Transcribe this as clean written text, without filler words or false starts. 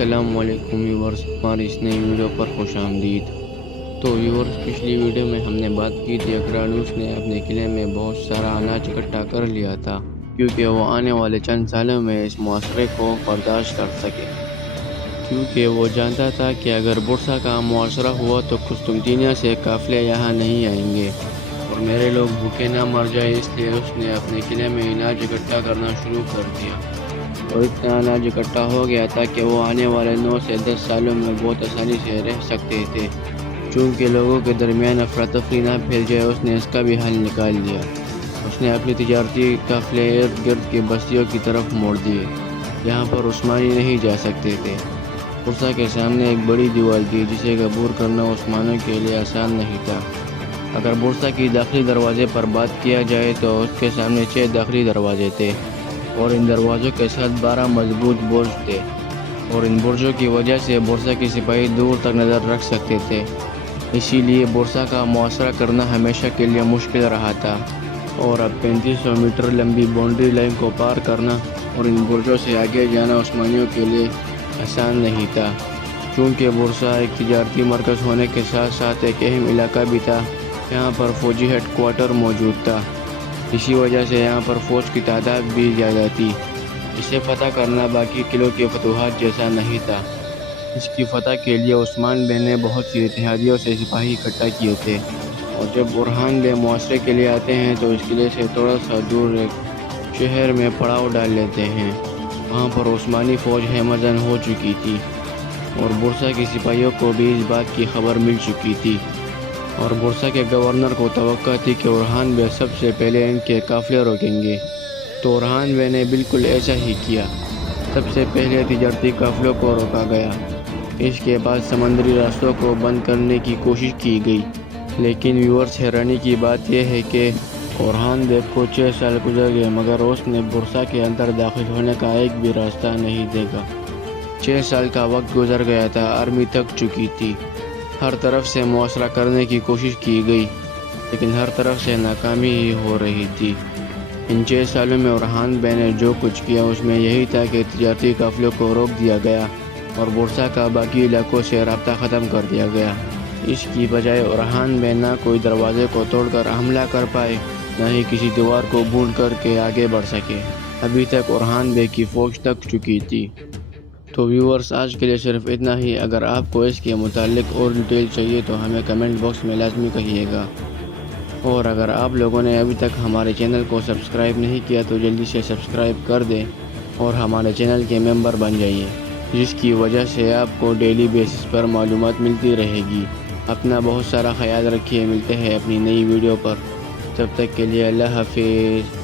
السلام علیکم ویورز، ہماری اس نئی ویڈیو پر خوش آمدید۔ تو ویورز، پچھلی ویڈیو میں ہم نے بات کی تھی اکرانوس نے اپنے قلعے میں بہت سارا اناج اکٹھا کر لیا تھا کیونکہ وہ آنے والے چند سالوں میں اس معاشرے کو برداشت کر سکے، کیونکہ وہ جانتا تھا کہ اگر بورسا کا معاشرہ ہوا تو قسطنطنیہ سے قافلے یہاں نہیں آئیں گے اور میرے لوگ بھوکے نہ مر جائیں۔ اس لیے اس نے اپنے قلعے میں اناج اکٹھا کرنا شروع کر دیا اور اتنا اناج اکٹھا ہو گیا تھا کہ وہ آنے والے 9 سے 10 سالوں میں بہت آسانی سے رہ سکتے تھے۔ چونکہ لوگوں کے درمیان افراتفری نہ پھیل جائے، اس نے اس کا بھی حل نکال لیا۔ اس نے اپنی تجارتی قافلے ارد گرد کی بستیوں کی طرف موڑ دیے جہاں پر عثمانی نہیں جا سکتے تھے۔ بورسا کے سامنے ایک بڑی دیوار تھی جسے عبور کرنا عثمانیوں کے لیے آسان نہیں تھا۔ اگر بورسا کی داخلی دروازے پر بات کیا جائے تو اس کے سامنے 6 داخلی دروازے تھے اور ان دروازوں کے ساتھ 12 مضبوط برج تھے، اور ان برجوں کی وجہ سے بورسا کے سپاہی دور تک نظر رکھ سکتے تھے۔ اسی لیے بورسا کا محاصرہ کرنا ہمیشہ کے لیے مشکل رہا تھا، اور اب 3500 میٹر لمبی باؤنڈری لائن کو پار کرنا اور ان برجوں سے آگے جانا عثمانیوں کے لیے آسان نہیں تھا۔ چونکہ بورسا ایک تجارتی مرکز ہونے کے ساتھ ساتھ ایک اہم علاقہ بھی تھا جہاں پر فوجی ہیڈ کوارٹر موجود تھا، اسی وجہ سے یہاں پر فوج کی تعداد بھی زیادہ تھی۔ اسے فتح کرنا باقی قلعوں کی فتوحات جیسا نہیں تھا۔ اس کی فتح کے لیے عثمان بے نے بہت سی اتحادیوں سے سپاہی اکٹھا کیے تھے، اور جب برہان بے محاصرے کے لیے آتے ہیں تو اس قلعے سے تھوڑا سا دور ایک شہر میں پڑاؤ ڈال لیتے ہیں۔ وہاں پر عثمانی فوج ہیمہ ہو چکی تھی اور بورسا کے سپاہیوں کو بھی اس بات کی خبر مل چکی تھی، اور بورسا کے گورنر کو توقع تھی کہ اورحان بے سب سے پہلے ان کے قافلے روکیں گے۔ تو اورحان بے نے بالکل ایسا ہی کیا۔ سب سے پہلے تجارتی قافلوں کو روکا گیا، اس کے بعد سمندری راستوں کو بند کرنے کی کوشش کی گئی۔ لیکن ویورز، حیرانی کی بات یہ ہے کہ اورحان بے کو 6 سال گزر گئے مگر اس نے بورسا کے اندر داخل ہونے کا ایک بھی راستہ نہیں دیکھا۔ 6 سال کا وقت گزر گیا تھا، آرمی تھک چکی تھی، ہر طرف سے محاصرہ کرنے کی کوشش کی گئی لیکن ہر طرف سے ناکامی ہی ہو رہی تھی۔ ان 6 سالوں میں اورحان بے نے جو کچھ کیا اس میں یہی تھا کہ تجارتی قافلوں کو روک دیا گیا اور بورسا کا باقی علاقوں سے رابطہ ختم کر دیا گیا۔ اس کی بجائے اورحان بے نہ کوئی دروازے کو توڑ کر حملہ کر پائے، نہ ہی کسی دیوار کو بھون کر کے آگے بڑھ سکے۔ ابھی تک اورحان بے کی فوج تک چکی تھی۔ تو ویورز، آج کے لیے صرف اتنا ہی۔ اگر آپ کو اس کے متعلق اور ڈیٹیل چاہیے تو ہمیں کمنٹ باکس میں لازمی کہیے گا، اور اگر آپ لوگوں نے ابھی تک ہمارے چینل کو سبسکرائب نہیں کیا تو جلدی سے سبسکرائب کر دیں اور ہمارے چینل کے ممبر بن جائیے، جس کی وجہ سے آپ کو ڈیلی بیسس پر معلومات ملتی رہے گی۔ اپنا بہت سارا خیال رکھیے، ملتے ہیں اپنی نئی ویڈیو پر، تب تک کے لیے اللہ حافظ۔